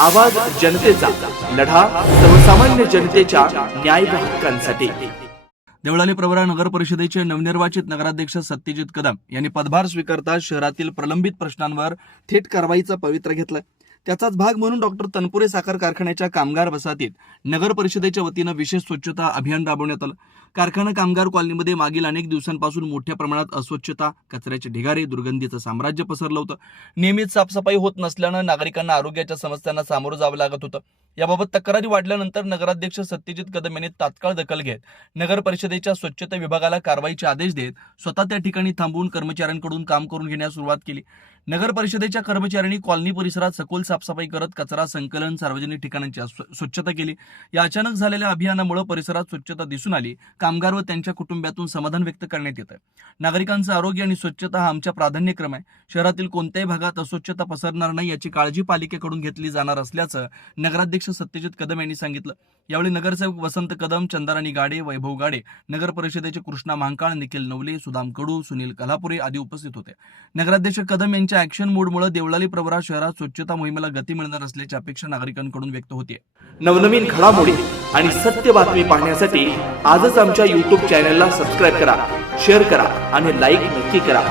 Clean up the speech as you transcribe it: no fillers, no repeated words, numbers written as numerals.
आवाज जनतेचा, लढा सर्वसामान्य जनतेच्या न्याय व हक्कांसाठी। देवळाली प्रवरा नगर परिषदेचे नवनिर्वाचित नगराध्यक्ष सत्यजित कदम यांनी पदभार स्वीकारता शहरातील प्रलंबित प्रश्नांवर थेट कारवाईचा पवित्रा घेतला। त्याचाच भाग म्हणून डॉक्टर तनपुरे साखर कारखान्याच्या कामगार वसाहतीत नगर परिषदेच्या वतीनं विशेष स्वच्छता अभियान राबवण्यात आलं। कारखाना कामगार कॉलनीमध्ये मागील अनेक दिवसांपासून मोठ्या प्रमाणात अस्वच्छता, कचऱ्याचे ढिगारे, दुर्गंधीचं साम्राज्य पसरलं होतं। नियमित साफसफाई होत नसल्यानं नागरिकांना आरोग्याच्या समस्यांना सामोरं जावं लागत होतं। याबाबत तक्रारी वाढल्यानंतर नगराध्यक्ष सत्यजित कदम यांनी तात्काळ दखल घेत नगर परिषदेच्या स्वच्छता विभागाला कारवाईचे आदेश देत स्वतः त्या ठिकाणी थांबून कर्मचाऱ्यांकडून काम करून घेण्यास सुरुवात केली। नगर परिषदेच्या कर्मचाऱ्यांनी कॉलनी परिसरात सखोल साफसफाई करत कचरा संकलन, सार्वजनिक ठिकाणांची स्वच्छता केली। या अचानक झालेल्या अभियानामुळे परिसरात स्वच्छता दिसून आली। कामगार व त्यांच्या कुटुंबातून समाधान व्यक्त करण्यात येत आहे। नागरिकांचं आरोग्य आणि स्वच्छता हा आमचा प्राधान्यक्रम आहे। शहरातील कोणत्याही भागात अस्वच्छता पसरणार नाही याची काळजी पालिकेकडून घेतली जाणार असल्याचं नगराध्यक्ष सत्यजित कदम यांनी सांगितलं। यावेळी नगरसेवक वसंत कदम, चंद्रानी गाडे, वैभव गाडे, नगर परिषदेचे कृष्णा महाकाळ, निखिल नवले, सुदाम कडू, सुनील कल्हापुरे आदी उपस्थित होते। नगराध्यक्ष कदम यांच्या ऍक्शन मूडमुळे देवळाली प्रवरा शहरात स्वच्छता मोहिमेला गती मिळणार असल्याची अपेक्षा नागरिकांकडून व्यक्त होते। नवनवीन घडामोडी आणि सत्य बातमी पाहण्यासाठी आजच आमच्या YouTube चॅनलला सबस्क्राइब करा, शेअर करा आणि लाईक नक्की करा।